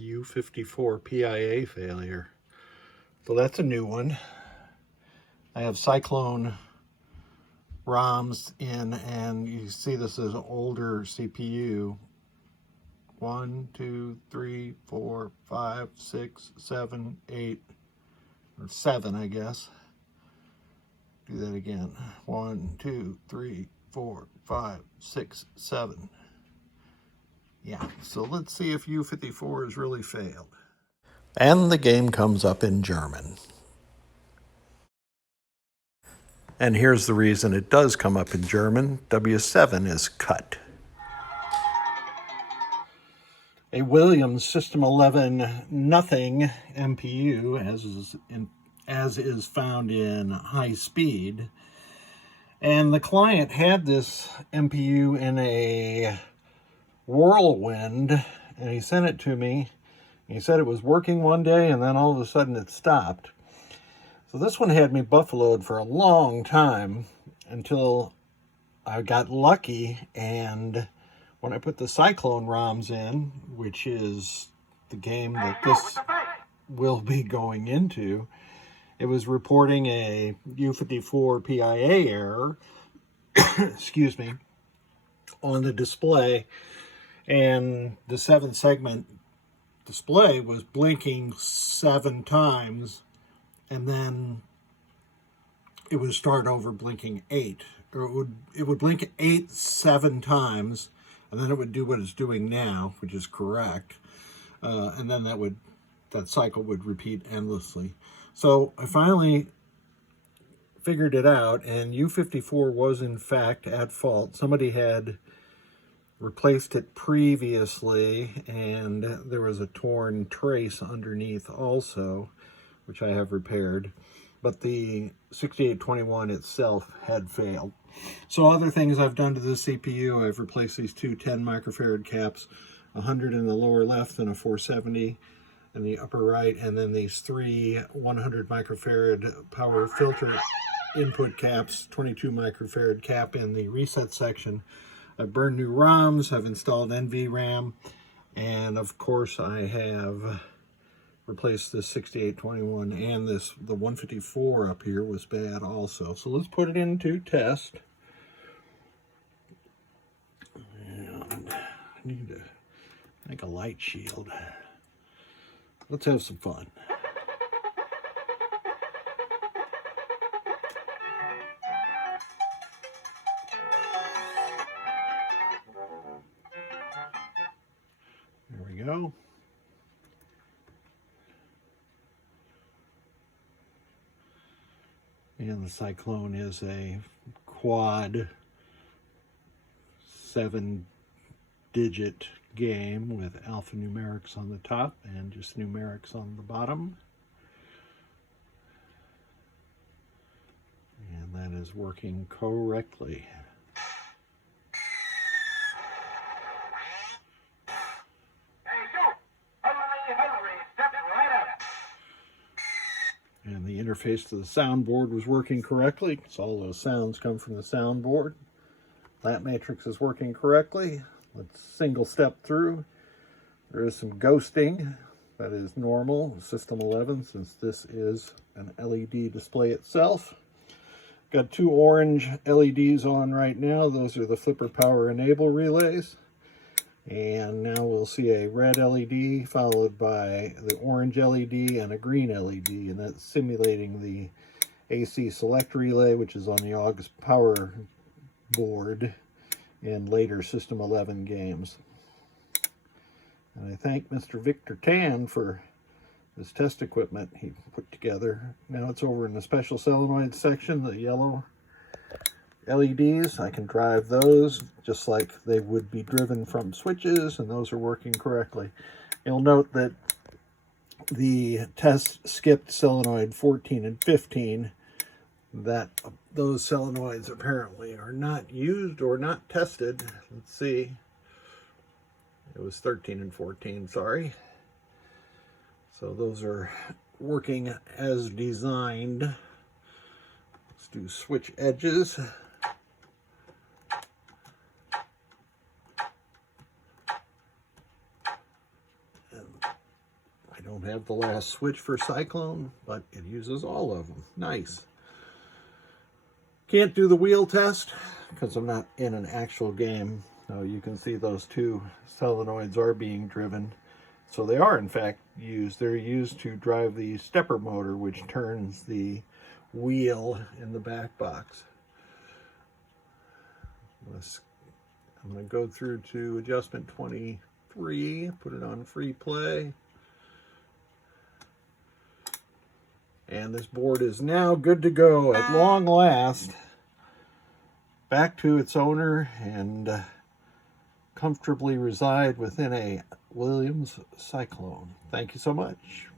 U54 PIA failure. So that's a new one. I have Cyclone ROMs in, and you see this is an older CPU. 1, 2, 3, 4, 5, 6, 7, 8, or 7, I guess. Do that again. 1, 2, 3, 4, 5, 6, 7. Yeah, so let's see if U54 has really failed. And the game comes up in German. And here's the reason it does come up in German. W7 is cut. A Williams System 11 nothing MPU, as is found in high speed. And the client had this MPU in a WhirlWind, and he sent it to me. He said it was working one day, and then all of a sudden it stopped. So this one had me buffaloed for a long time until I got lucky, and when I put the Cyclone ROMs in, which is the game that this will be going into, it was reporting a U54 PIA error, excuse me, on the display, and the 7-segment display was blinking 7 times, and then it would start over blinking 8, or it would blink 8 7 times, and then it would do what it's doing now, which is correct, and then that cycle would repeat endlessly. So I finally figured it out, and U54 was in fact at fault. Somebody had replaced it previously, and there was a torn trace underneath also, which I have repaired, but the 6821 itself had failed. So other things I've done to this CPU, I've replaced these two 10 microfarad caps, 100 in the lower left and a 470 in the upper right, and then these 3 100 microfarad power filter input caps, 22 microfarad cap in the reset section. I've burned new ROMs, I've installed NVRAM, and of course I have replaced this 6821, and the 154 up here was bad also. So let's put it into test. And I need to make a light shield. Let's have some fun. There we go. And the Cyclone is a quad 7-digit game with alphanumerics on the top and just numerics on the bottom. And that is working correctly. And the interface to the soundboard was working correctly, so all those sounds come from the soundboard. That matrix is working correctly. Let's single step through. There is some ghosting. That is normal, System 11, since this is an LED display itself. Got 2 orange LEDs on right now. Those are the flipper power enable relays. And now we'll see a red LED followed by the orange LED and a green LED, and that's simulating the AC select relay, which is on the AUX power board in later System 11 games. And I thank Mr. Victor Tan for this test equipment he put together. Now it's over in the special solenoid section, the yellow LEDs. I can drive those just like they would be driven from switches, and those are working correctly. You'll note that the test skipped solenoid 14 and 15, that those solenoids apparently are not used or not tested. Let's see. It was 13 and 14, sorry. So those are working as designed. Let's do switch edges. And don't have the last switch for Cyclone, but it uses all of them. Nice. Can't do the wheel test because I'm not in an actual game. So you can see those two solenoids are being driven. So they are in fact used. They're used to drive the stepper motor, which turns the wheel in the back box. I'm going to go through to adjustment 23, put it on free play. And this board is now good to go at long last. Back to its owner and comfortably reside within a Williams Cyclone. Thank you so much.